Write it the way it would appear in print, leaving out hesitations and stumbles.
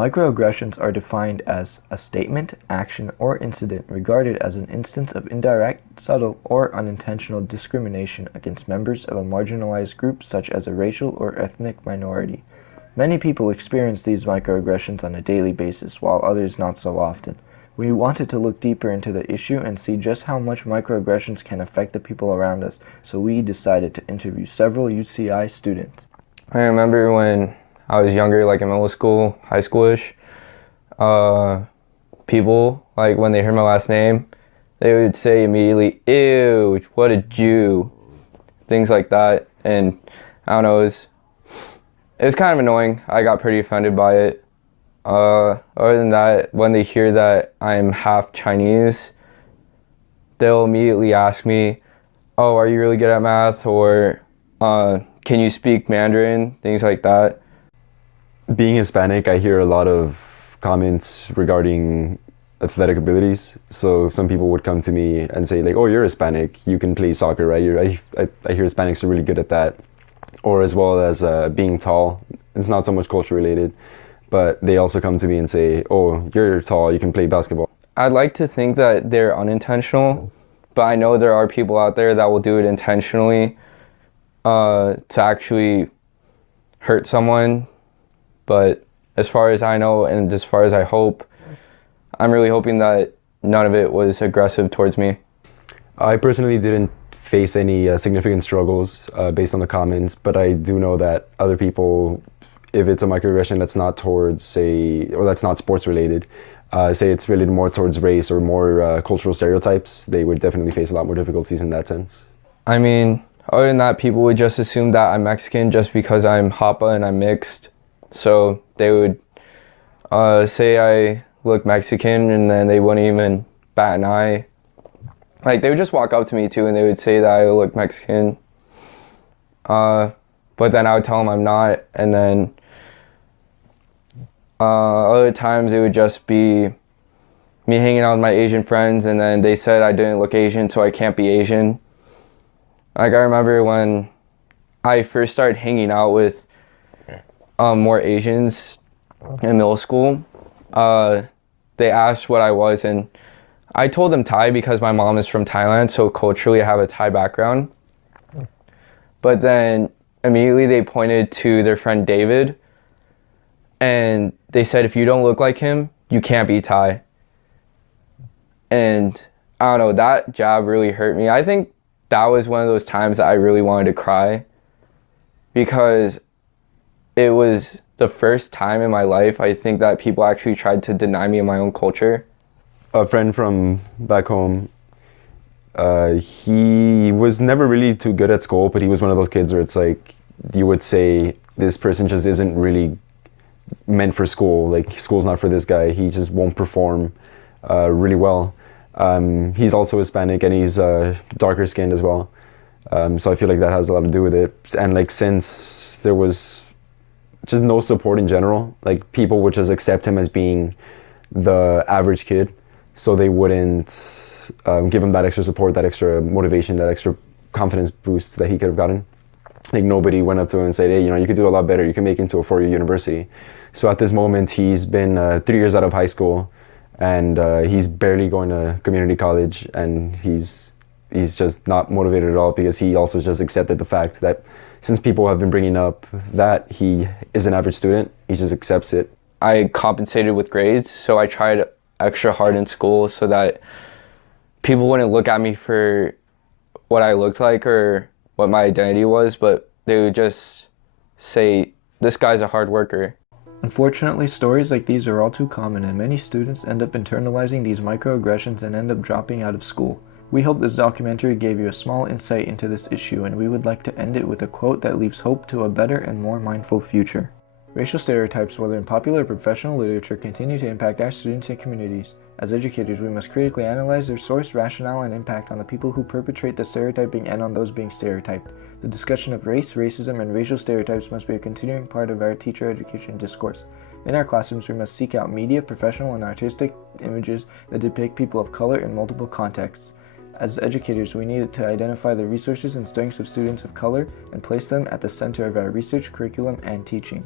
Microaggressions are defined as a statement, action, or incident regarded as an instance of indirect, subtle, or unintentional discrimination against members of a marginalized group such as a racial or ethnic minority. Many people experience these microaggressions on a daily basis, while others not so often. We wanted to look deeper into the issue and see just how much microaggressions can affect the people around us, so we decided to interview several UCI students. I remember when I was younger, like in middle school, high schoolish, people, like when they heard my last name, they would say immediately, "Ew, what a Jew," things like that. And I don't know, it was kind of annoying. I got pretty offended by it. Other than that, when they hear that I'm half Chinese, they'll immediately ask me, "Oh, are you really good at math?" Or, "Can you speak Mandarin?" Things like that. Being Hispanic, I hear a lot of comments regarding athletic abilities. So some people would come to me and say like, "Oh, you're Hispanic, you can play soccer, right? I hear Hispanics are really good at that." Or as well as being tall. It's not so much culture related, but they also come to me and say, "Oh, you're tall, you can play basketball." I'd like to think that they're unintentional, but I know there are people out there that will do it intentionally to actually hurt someone. But as far as I know, and as far as I hope, I'm really hoping that none of it was aggressive towards me. I personally didn't face any significant struggles based on the comments, but I do know that other people, if it's a microaggression that's not towards or that's not sports related, say it's related more towards race or more cultural stereotypes, they would definitely face a lot more difficulties in that sense. I mean, other than that, people would just assume that I'm Mexican just because I'm Hapa and I'm mixed. So they would say I look Mexican, and then they wouldn't even bat an eye. Like, they would just walk up to me too, and they would say that I look Mexican. But then I would tell them I'm not, and then other times it would just be me hanging out with my Asian friends, and then they said I didn't look Asian, so I can't be Asian. Like, I remember when I first started hanging out with more Asians in middle school, they asked what I was, and I told them Thai because my mom is from Thailand, so culturally I have a Thai background. But then immediately they pointed to their friend David, and they said, "If you don't look like him, you can't be Thai." And I don't know, that jab really hurt me. I think that was one of those times that I really wanted to cry, because it was the first time in my life, I think, that people actually tried to deny me in my own culture. A friend from back home, he was never really too good at school, but he was one of those kids where it's like, you would say, this person just isn't really meant for school. Like, school's not for this guy. He just won't perform really well. He's also Hispanic, and he's darker skinned as well. So I feel like that has a lot to do with it. And like, since there was just no support in general, like, people would just accept him as being the average kid, so they wouldn't give him that extra support, that extra motivation, that extra confidence boost that he could have gotten. Like, nobody went up to him and said, "Hey, you can do a lot better, you can make it into a 4-year university." So at this moment, he's been 3 years out of high school, and he's barely going to community college, and he's just not motivated at all, because he also just accepted the fact that since people have been bringing up that he is an average student, he just accepts it. I compensated with grades, so I tried extra hard in school so that people wouldn't look at me for what I looked like or what my identity was, but they would just say, "This guy's a hard worker." Unfortunately, stories like these are all too common, and many students end up internalizing these microaggressions and end up dropping out of school. We hope this documentary gave you a small insight into this issue, and we would like to end it with a quote that leaves hope to a better and more mindful future. Racial stereotypes, whether in popular or professional literature, continue to impact our students and communities. As educators, we must critically analyze their source, rationale, and impact on the people who perpetrate the stereotyping and on those being stereotyped. The discussion of race, racism, and racial stereotypes must be a continuing part of our teacher education discourse. In our classrooms, we must seek out media, professional, and artistic images that depict people of color in multiple contexts. As educators, we need to identify the resources and strengths of students of color and place them at the center of our research, curriculum, and teaching.